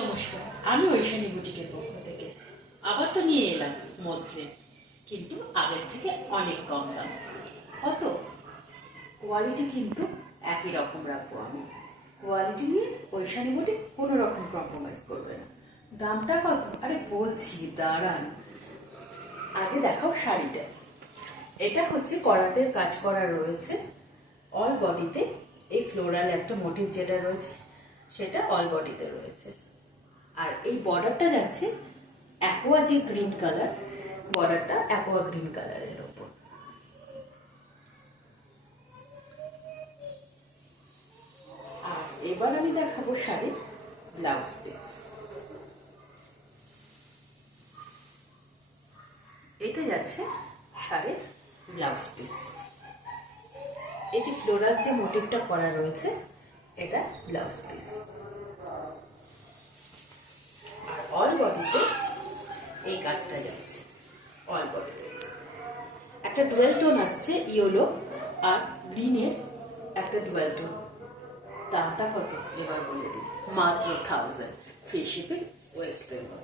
নমস্কার, আমি ঐশানী বুটিকের পক্ষ থেকে আবার তো নিয়ে এলাম মসলিন, কিন্তু আগের থেকে অনেক কম দাম। কত? কোয়ালিটি কিন্তু একই রকম রাখবো আমি। কোয়ালিটি নিয়ে ঐশানী বুটিক কোনো রকম কম্প্রোমাইজ করবে না। দামটা কত? আরে বলছি, দাঁড়ান। আগে দেখাও শাড়িটা। এটা হচ্ছে করাতের কাজ করা রয়েছে অল বডিতে। এই ফ্লোরাল একটা মোটিভ যেটা রয়েছে সেটা অল বডিতে রয়েছে। আর এই বর্ডারটা যাচ্ছে অ্যাকোয়া, যে গ্রিন কালার, বর্ডারটা অ্যাকোয়া গ্রিন কালারের ওপর। আর এবার আমি দেখাবো শাড়ির ব্লাউজ পিস। এটা যাচ্ছে শাড়ির ব্লাউজ পিস। এই যে ফ্লোরাল যে মোটিভটা করা রয়েছে এটা ব্লাউজ পিস। আর অল বডিতে এই কাজটা যাচ্ছে অল বডিতে। একটা ডুয়েল টোন আসছে, ইয়েলো আর গ্রিনের একটা ডুয়েল টোন। দামটা কত এবার বলে দিই, মাত্র 1000, ফ্রি শিপিং, ওয়েস্ট বেঙ্গল।